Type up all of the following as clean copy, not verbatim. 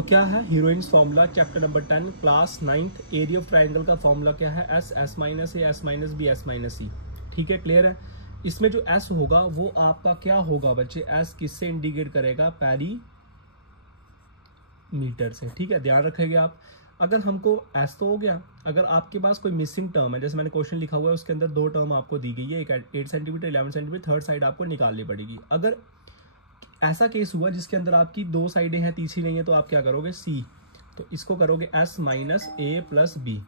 तो क्या है Heron's formula chapter number 10 class 9th area of triangle का फॉर्मूला क्या है S S minus A S minus B S minus C. ठीक है, क्लियर है। इसमें जो एस होगा वो आपका क्या होगा बच्चे, एस किससे इंडिकेट करेगा, पेरीमीटर से। ठीक है, ध्यान रखेंगे आप। अगर हमको एस तो हो गया, अगर आपके पास कोई मिसिंग टर्म है, जैसे मैंने क्वेश्चन लिखा हुआ है उसके अंदर दो टर्म आपको दी गई है, एक 8 सेंटीमीटर 11 सेंटीमीटर, थर्ड साइड आपको निकालनी पड़ेगी। अगर ऐसा केस हुआ जिसके अंदर आपकी दो साइडें हैं तीसरी नहीं है, तो आप क्या करोगे, सी, तो इसको करोगे एस माइनस ए प्लस बी।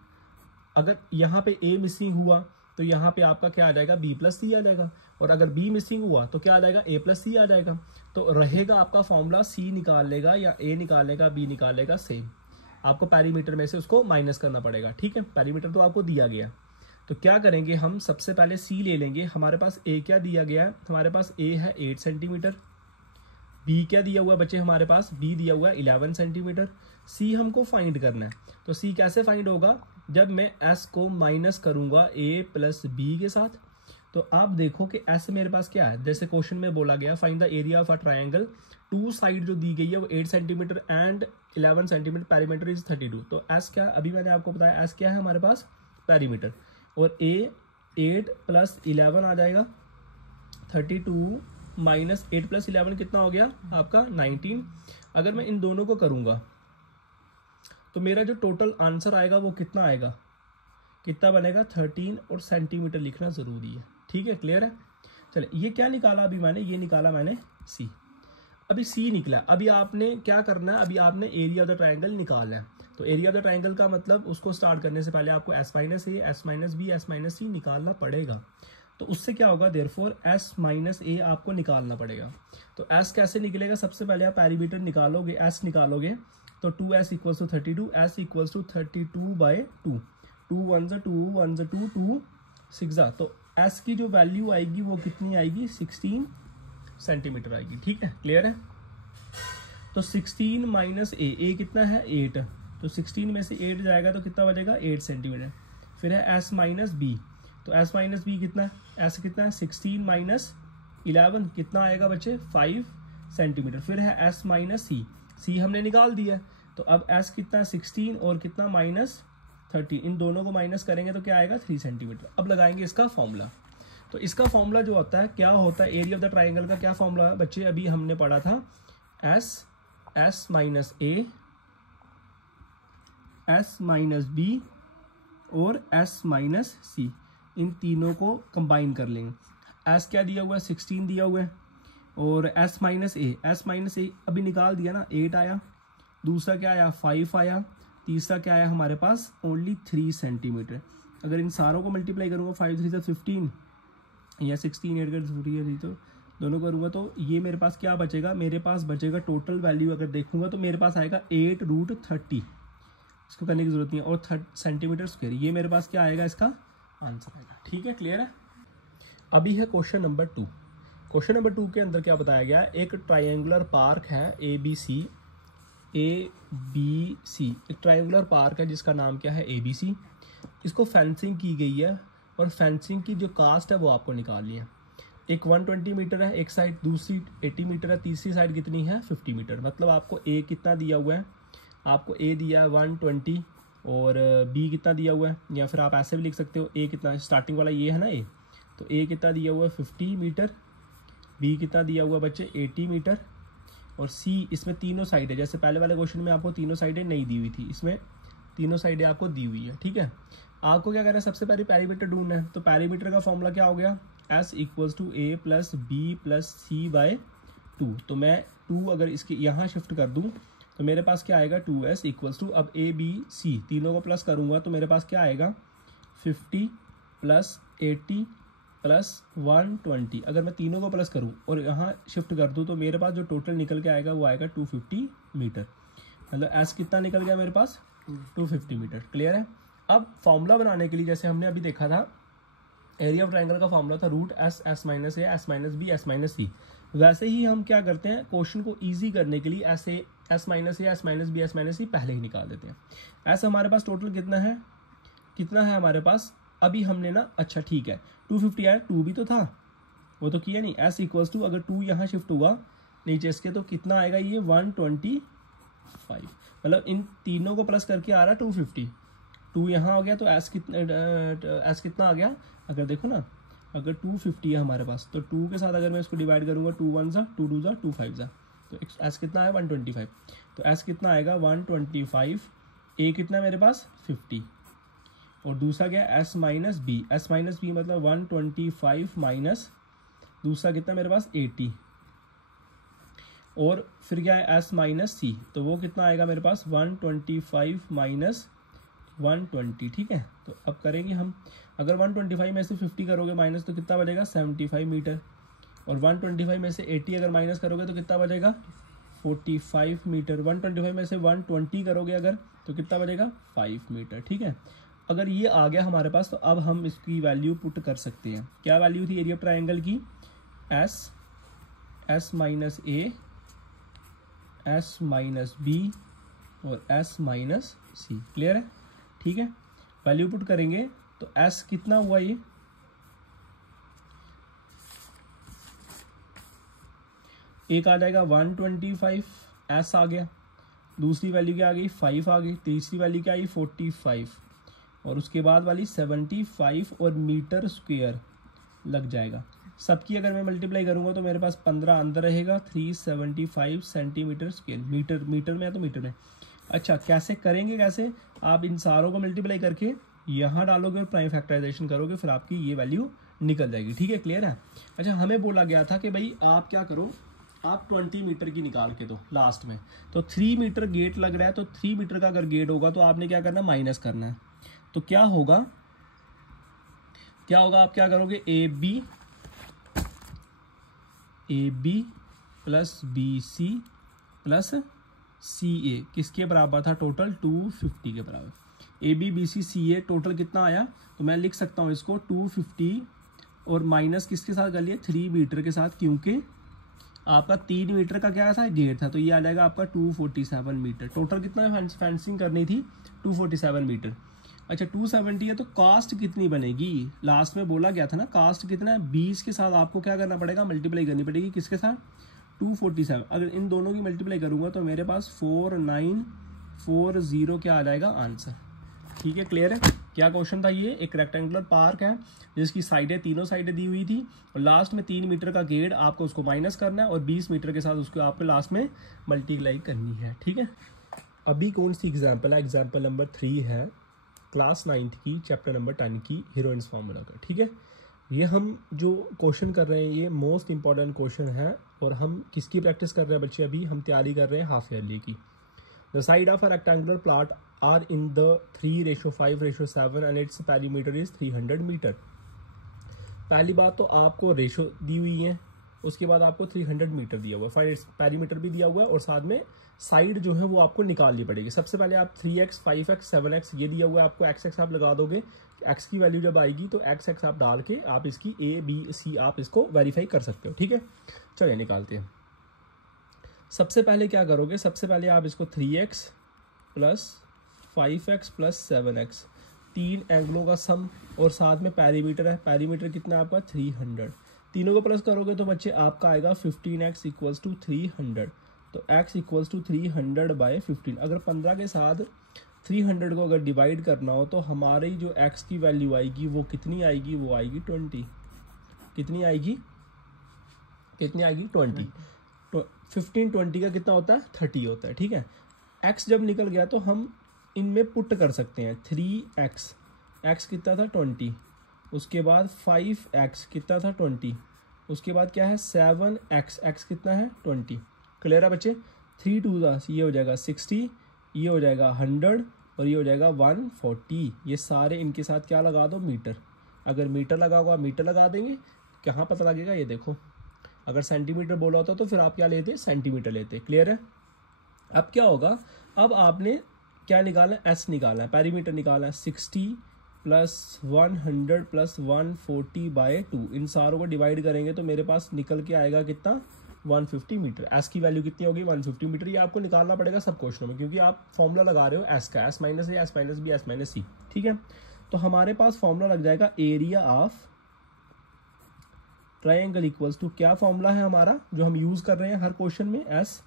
अगर यहाँ पे ए मिसिंग हुआ तो यहाँ पे आपका क्या आ जाएगा, बी प्लस सी आ जाएगा। और अगर बी मिसिंग हुआ तो क्या आ जाएगा, ए प्लस सी आ जाएगा। तो रहेगा आपका फॉर्मूला सी निकाल लेगा या ए निकाल लेगा, बी निकाल लेगा, सेम। आपको पैरीमीटर में से उसको माइनस करना पड़ेगा। ठीक है, पैरीमीटर तो आपको दिया गया। तो क्या करेंगे हम, सबसे पहले सी ले लेंगे। हमारे पास ए क्या दिया गया है, हमारे पास ए है 8 सेंटीमीटर। बी क्या दिया हुआ है बच्चे, हमारे पास बी दिया हुआ है 11 सेंटीमीटर। सी हमको फाइंड करना है। तो सी कैसे फाइंड होगा, जब मैं एस को माइनस करूंगा ए प्लस बी के साथ। तो आप देखो कि एस मेरे पास क्या है, जैसे क्वेश्चन में बोला गया find the area of a triangle, two side जो दी गई है वो 8 centimetre and 11 centimetre, perimeter is 32। तो एस क्या, अभी मैंने आपको बताया एस क्या है हमारे पास, पेरीमीटर। और ए 8 प्लस 11 आ जाएगा 32 माइनस 8 प्लस 11 कितना हो गया आपका 19। अगर मैं इन दोनों को करूंगा तो मेरा जो टोटल आंसर आएगा वो कितना आएगा, कितना बनेगा 13, और सेंटीमीटर लिखना जरूरी है। ठीक है, क्लियर है। चले, ये क्या निकाला अभी मैंने, ये निकाला मैंने सी। अभी सी निकला, अभी आपने क्या करना है, अभी आपने एरिया ऑफ द ट्राइंगल निकालना है। तो एरिया ऑफ द ट्राइंगल का मतलब उसको स्टार्ट करने से पहले आपको S minus A, S minus B, S minus C निकालना पड़ेगा। तो उससे क्या होगा, देयरफॉर एस माइनस ए आपको निकालना पड़ेगा। तो एस कैसे निकलेगा, सबसे पहले आप पैरीमीटर निकालोगे, एस निकालोगे तो 2s equals to 32, S equals to 32/2, 2 1 2 1 2 2 6। तो एस की जो वैल्यू आएगी वो कितनी आएगी, 16 सेंटीमीटर आएगी। ठीक है, क्लियर है। तो 16 माइनस ए कितना है 8, तो 16 में से 8 जाएगा तो कितना बचेगा 8 सेंटीमीटर। फिर है एस माइनस बी, तो एस माइनस बी कितना है, एस कितना है 16 माइनस 11 कितना आएगा बच्चे 5 सेंटीमीटर। फिर है एस माइनस सी, सी हमने निकाल दिया। तो अब एस कितना 16 और कितना माइनस 30, इन दोनों को माइनस करेंगे तो क्या आएगा 3 सेंटीमीटर। अब लगाएंगे इसका फॉर्मूला। तो इसका फॉर्मूला जो होता है, क्या होता है, एरिया ऑफ द ट्राइंगल का क्या फॉर्मूला है बच्चे, अभी हमने पढ़ा था S minus A, S minus B और एस माइनस सी, इन तीनों को कंबाइन कर लेंगे। एस क्या दिया हुआ है 16 दिया हुआ है, और एस माइनस ए अभी निकाल दिया ना, 8 आया, दूसरा क्या आया 5 आया, तीसरा क्या आया हमारे पास ओनली 3 सेंटीमीटर। अगर इन सारों को मल्टीप्लाई करूंगा 5 3 से 15 या 16 8 कर 40, तो दोनों करूंगा तो ये मेरे पास क्या बचेगा, मेरे पास बचेगा टोटल वैल्यू अगर देखूंगा तो मेरे पास आएगा 8√30, इसको करने की जरूरत नहीं है, और सेंटीमीटर स्क्वायर, ये मेरे पास क्या आएगा इसका आंसर आएगा। ठीक है, क्लियर है। अभी है क्वेश्चन नंबर 2। क्वेश्चन नंबर 2 के अंदर क्या बताया गया है, एक ट्राइंगुलर पार्क है ए बी सी, एक ट्राइंगुलर पार्क है जिसका नाम क्या है ABC। इसको फेंसिंग की गई है और फेंसिंग की जो कास्ट है वो आपको निकालनी है। एक 120 मीटर है एक साइड, दूसरी 80 मीटर है, तीसरी साइड कितनी है 50 मीटर। मतलब आपको ए कितना दिया हुआ है, आपको ए दिया है 120 और बी कितना दिया हुआ है, या फिर आप ऐसे भी लिख सकते हो ए कितना, स्टार्टिंग वाला ये है ना ए, तो ए कितना दिया हुआ है 50 मीटर, बी कितना दिया हुआ है बच्चे 80 मीटर, और सी इसमें तीनों साइडें, जैसे पहले वाले क्वेश्चन में आपको तीनों साइडें नहीं दी हुई थी, इसमें तीनों साइडें आपको दी हुई है। ठीक है, आपको क्या करना है, सबसे पहले पैरीमीटर ढूंढना है। तो पैरीमीटर का फॉर्मूला क्या हो गया, S equals to A plus B plus C by 2। तो मैं 2 अगर इसके यहाँ शिफ्ट कर दूँ तो मेरे पास क्या आएगा 2s इक्वल्स टू, अब ए बी सी तीनों को प्लस करूँगा तो मेरे पास क्या आएगा 50 प्लस 80 प्लस 120। अगर मैं तीनों को प्लस करूं और यहाँ शिफ्ट कर दूं तो मेरे पास जो टोटल निकल के आएगा वो आएगा 250 मीटर। मतलब एस कितना निकल गया मेरे पास 250 मीटर। क्लियर है। अब फॉर्मूला बनाने के लिए जैसे हमने अभी देखा था एरिया ऑफ ट्राइंगल का फॉर्मूला था root S, S minus A, S minus B, S minus C. वैसे ही हम क्या करते हैं, क्वेश्चन को ईजी करने के लिए ऐसे S minus A, S minus B, S minus C पहले ही निकाल देते हैं। ऐसा हमारे पास टोटल कितना है हमारे पास, अभी हमने ना, अच्छा ठीक है 250 आया, 2 भी तो था वो तो किया नहीं। एस इक्वल्स टू, अगर 2 यहाँ शिफ्ट हुआ नीचे इसके तो कितना आएगा ये 120 5, मतलब इन तीनों को प्लस करके आ रहा है 250। 2 यहाँ हो गया तो एस कितना आ गया, अगर देखो ना, अगर 250 है हमारे पास तो 2 के साथ अगर मैं इसको डिवाइड करूँगा 2 1 ज़ा 2 2 ज़ा 2 5 ज़ा, तो एस कितना है 125। तो एस कितना आएगा 125, ए कितना है मेरे पास 50, और दूसरा क्या S minus B, S minus B मतलब 125 माइनस दूसरा कितना मेरे पास 80, और फिर क्या है एस माइनस सी, तो वो कितना आएगा मेरे पास 125 माइनस 120। ठीक है, तो अब करेंगे हम, अगर 125 में से 50 करोगे माइनस तो कितना बचेगा 75 मीटर, और 125 में से 80 अगर माइनस करोगे तो कितना बचेगा 45 मीटर। 125 में से 120 करोगे अगर तो कितना बचेगा 5 मीटर। ठीक है, अगर ये आ गया हमारे पास तो अब हम इसकी वैल्यू पुट कर सकते हैं। क्या वैल्यू थी एरिया ऑफ ट्रायंगल की, S minus A, S minus B और एस माइनस सी। क्लियर है? ठीक है, वैल्यू पुट करेंगे तो एस कितना हुआ, ये एक आ जाएगा 125, एस आ गया, दूसरी वैल्यू क्या आ गई 5 आ गई, तीसरी वैल्यू क्या आई 45, और उसके बाद वाली 75 और मीटर स्क्वायर लग जाएगा। सबकी अगर मैं मल्टीप्लाई करूंगा तो मेरे पास 15 अंदर रहेगा, 375 सेंटीमीटर स्क्वायर। मीटर में है तो मीटर में। अच्छा, कैसे करेंगे, कैसे आप इन सारों को मल्टीप्लाई करके यहाँ डालोगे और प्राइम फैक्टराइजेशन करोगे, फिर आपकी ये वैल्यू निकल जाएगी। ठीक है, क्लियर है? अच्छा, हमें बोला गया था कि भाई आप क्या करो, आप 20 मीटर की निकाल के दो लास्ट में, तो 3 मीटर गेट लग रहा है, तो 3 मीटर का अगर गेट होगा तो आपने क्या करना है माइनस करना है। तो क्या होगा आप क्या करोगे, A B plus B C plus C A किसके बराबर था, टोटल 250 के बराबर। ए बी सी सी ए टोटल कितना आया, तो मैं लिख सकता हूँ इसको 250 और माइनस किसके साथ कर लिए 3 मीटर के साथ, क्योंकि आपका 3 मीटर का क्या था गेट था, तो ये आ जाएगा आपका 247 मीटर। टोटल कितना फेंसिंग करनी थी 247 मीटर। अच्छा 270 है तो कास्ट कितनी बनेगी, लास्ट में बोला गया था ना कास्ट कितना है 20 के साथ आपको क्या करना पड़ेगा मल्टीप्लाई करनी पड़ेगी, किसके साथ 247। अगर इन दोनों की मल्टीप्लाई करूंगा तो मेरे पास 4940 क्या आ जाएगा आंसर। ठीक है, क्लियर है? क्या क्वेश्चन था ये, एक रेक्टेंगुलर पार्क है जिसकी साइडें तीनों साइडें दी हुई थी और लास्ट में 3 मीटर का गेट आपको उसको माइनस करना है और 20 मीटर के साथ उसको आपको लास्ट में मल्टीप्लाई करनी है। ठीक है, अभी कौन सी एग्जाम्पल है, एग्जाम्पल नंबर 3 है क्लास 9th की चैप्टर नंबर 10 की हीरोइंस फार्मूला का। ठीक है, ये हम जो क्वेश्चन कर रहे हैं ये मोस्ट इंपॉर्टेंट क्वेश्चन है, और हम किसकी प्रैक्टिस कर रहे हैं बच्चे, अभी हम तैयारी कर रहे हैं हाफ ईयरली की। The side of a rectangular plot are in the 3:5:7 and its perimeter is 300 metre. पहली बात तो आपको रेशो दी हुई है, उसके बाद आपको 300 मीटर दिया हुआ है, पेरीमीटर भी दिया हुआ है, और साथ में साइड जो है वो आपको निकालनी पड़ेगी। सबसे पहले आप 3x 5x 7x ये दिया हुआ है आपको, x आप लगा दोगे, x की वैल्यू जब आएगी तो x आप डाल के आप इसकी a b c आप इसको वेरीफाई कर सकते हो। ठीक है, चलिए निकालते हैं। सबसे पहले क्या करोगे, सबसे पहले आप इसको 3x plus 5x plus 7x 3 एंगलों का सम, और साथ में पेरीमीटर है, पेरीमीटर कितना है आपका 300, तीनों को प्लस करोगे तो बच्चे आपका आएगा 15x इक्वल्स टू 300। तो x इक्वल्स टू 300 बाय 15। अगर 15 के साथ 300 को अगर डिवाइड करना हो तो हमारी जो x की वैल्यू आएगी वो कितनी आएगी, वो आएगी 20। कितनी आएगी 20। तो 15 20 का कितना होता है 30 होता है। ठीक है, x जब निकल गया तो हम इनमें पुट कर सकते हैं 3x, x कितना था 20, उसके बाद 5x कितना था 20, उसके बाद क्या है 7x, x कितना है 20। क्लियर है बच्चे? 3 2 ये हो जाएगा 60, ये हो जाएगा 100 और ये हो जाएगा 140। ये सारे इनके साथ क्या लगा दो मीटर, अगर मीटर लगा होगा मीटर लगा देंगे, कहाँ पता लगेगा ये देखो, अगर सेंटीमीटर बोला होता तो फिर आप क्या लेते सेंटीमीटर लेते। क्लियर है? अब क्या होगा, अब आपने क्या निकाला है एस निकाला है, पेरीमीटर निकाला है 60 प्लस 100 प्लस 140 बाय 2, इन सारों को डिवाइड करेंगे तो मेरे पास निकल के आएगा कितना 150 मीटर। एस की वैल्यू कितनी होगी 150 मीटर। ये आपको निकालना पड़ेगा सब क्वेश्चनों में, क्योंकि आप फॉर्मूला लगा रहे हो एस का, S minus A S minus B S minus C. ठीक है, तो हमारे पास फॉर्मूला लग जाएगा area of triangle equals to, क्या फॉर्मूला है हमारा जो हम यूज कर रहे हैं हर क्वेश्चन में, एस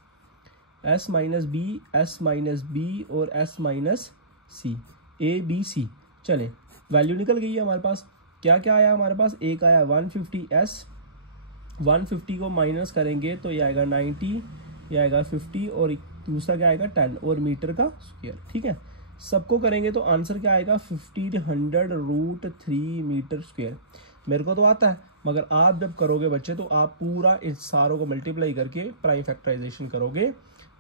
एस माइनस बी और S minus C, A B C. चले वैल्यू निकल गई है हमारे पास। क्या क्या आया हमारे पास, एक आया 150 एस, 150 को माइनस करेंगे तो ये आएगा 90, ये आएगा 50 और दूसरा क्या आएगा 10 और मीटर का स्क्वायर। ठीक है, सबको करेंगे तो आंसर क्या आएगा 1500√3 मीटर स्क्वायर। मेरे को तो आता है, मगर आप जब करोगे बच्चे तो आप पूरा इन सारों को मल्टीप्लाई करके प्राइम फैक्टराइजेशन करोगे,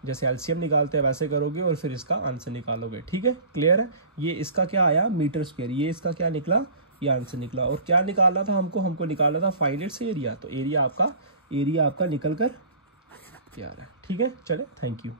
जैसे एलसीएम निकालते हैं वैसे करोगे और फिर इसका आंसर निकालोगे। ठीक है, क्लियर है। ये इसका क्या आया मीटर स्क्वायर, ये इसका क्या निकला, ये आंसर निकला। और क्या निकालना था हमको निकालना था फाइंड इट्स एरिया। तो एरिया आपका निकल कर तैयार है। ठीक है, चले, थैंक यू।